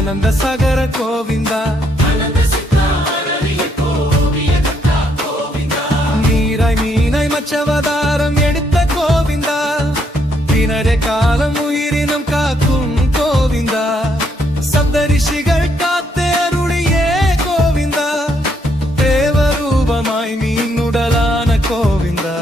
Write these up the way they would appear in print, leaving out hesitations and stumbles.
ಆನಂದ ಸಾಗರ ಗೋವಿಂದ நீராய் மீனாய் மச்சவதாரம் எடுத்த கோவிந்தா தினரே காலம் உயிரினம் காக்கும் கோவிந்தா சப்தரிஷிகள் காத்தே அருளியே கோவிந்தா தேவரூபமாய் மீனுடலான கோவிந்தா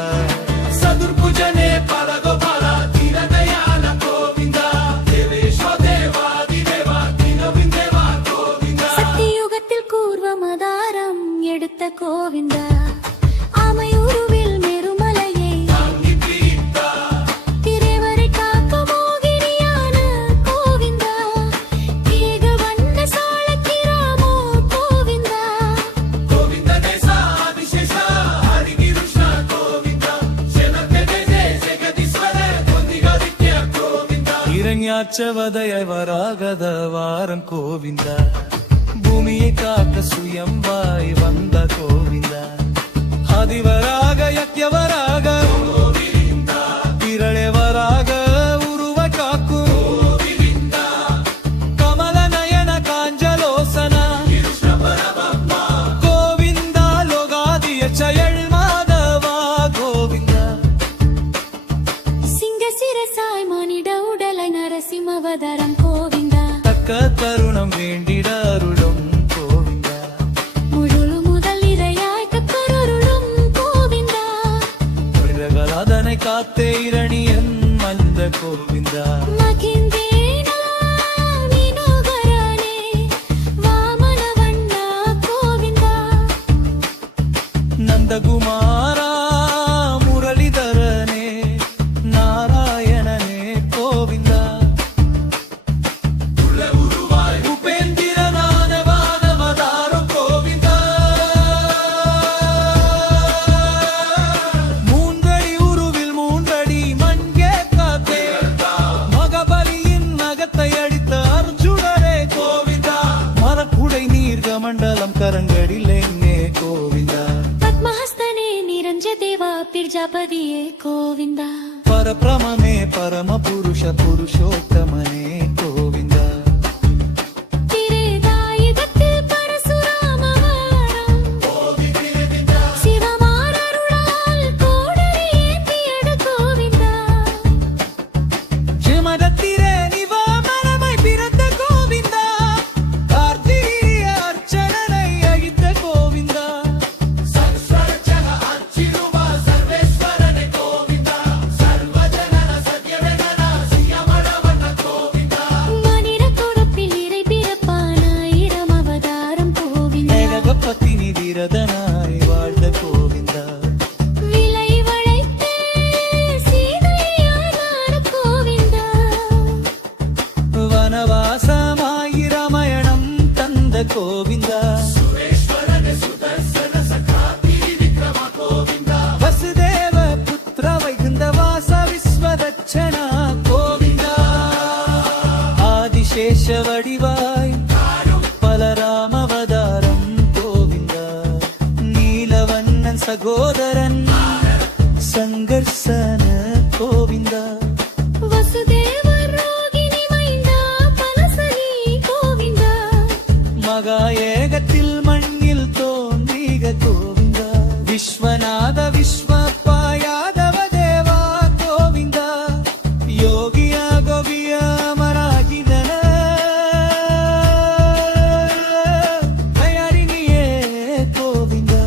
சதுர்புஜனே பரகோபால தீனதயால கோவிந்தா தேவேஷோ தேவாதி தேவா தீனவிந்தேவா கோவிந்தா சத்தியுகத்தில் கூர்வமதாரம் எடுத்த கோவிந்தா இரண்யாச்சவதய வராகத வாரம் கோவிந்தா பூமியை காக்க சுயம்பாய் வந்த கோவிந்தா ஆதிவராக யக்யவராக இரளேவராக உருவ காக்கும் கமல நயன காஞ்சலோசன கோவிந்தா லோகாதிய செயல் மாதவா கோவிந்தா சிங்க சிரசாய் மானிட உடலை நரசிம்மவதாரம் கோவிந்தா தக்க தருணம் வேண்டிட அருளும் கோவிந்தா முழு முதல் இரையாய் கக்கருளும் கோவிந்தா அதனை காத்தே இரணியன் மந்த கோவிந்தா மகிந்தேனா வினோகரனே வாமனவண்ணா கோவிந்தா நந்தகுமாரா முரளிதரனே நாராயணனே கோவிந்தா உபேந்திரனான வானவதாரம் கோவிந்தா மூன்றடி உருவில் மூன்றடி மண்கே காத்தே மகபலியின் நகத்தை அடித்த அர்ஜுனரே கோவிந்தா மரக்குடை நீர்க மண்டலம் கரங்களில் எங்கே கோவிந்தா பத்மஹஸ்தனே நிரஞ்ச தேவா பிரஜாபதியே கோவிந்தா பரபிரமே பரம புருஷ புருஷோத்தமனே கோவிந்தா திரேதாயுகத்தில் பரசுராமவதாரம் சிவமாரருளால் கோடரி ஏந்தியடு கோவிந்தா ஜெமதத்திரே நிவாமனமாய் பிறந்த கோவிந்தா கார்த்திகேய அர்ச்சனனை அழித்த கோவிந்தா சர்வஜன அச்சிருவா சர்வேஸ்வரனே கோவிந்தா சர்வஜனன சத்யவேதன சியமடவன கோவிந்தா மனித கொடுப்பில் இறை பிறப்பான இரம் அவதாரம் கோவிந்தா ஏகபத்தினி வீரதனாய் வாழ்ந்த கோவிந்தா விலை வளைத்தே சீதையானார் கோவிந்தா வனவாசமாய் ரமயணம் தந்த கோவிந்தா வசுதேவ புத்திர வைகுந்த வாச விஸ்வதட்சணா கோவிந்தா ஆதிசேஷ வடிவாய் பலராமவதாரம் கோவிந்தா நீலவண்ணன் சகோதரன் சங்கர்சன கோவிந்தா வசுதேவர் ரோகிணி மைந்தா பலசலி கோவிந்தா மகா ஏகத்தில் மண்ணில் தோன்றிக கோவிந்தா விஸ்வநாத விஸ்வப்பாயாதவ தேவா கோவிந்தா யோகியா கோபியா மராகிதன தயாரினியே கோவிந்தா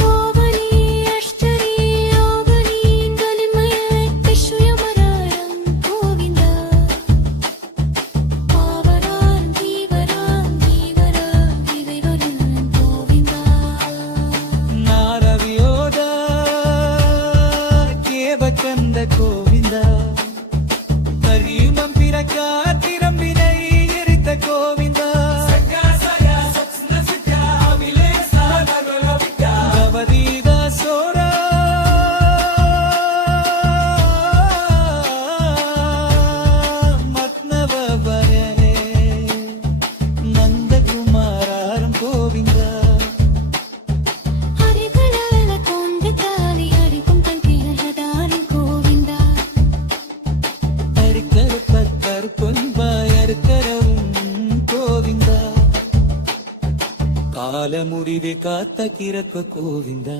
கோவலி அஷ்டரி யோகனி கலிமய விஸ்வயமராயம் கோவிந்தா பாவராரம் தீவராம் காயவும் கோவிந்தா கால முடிவை காத்த கிறக்க கோவிந்தா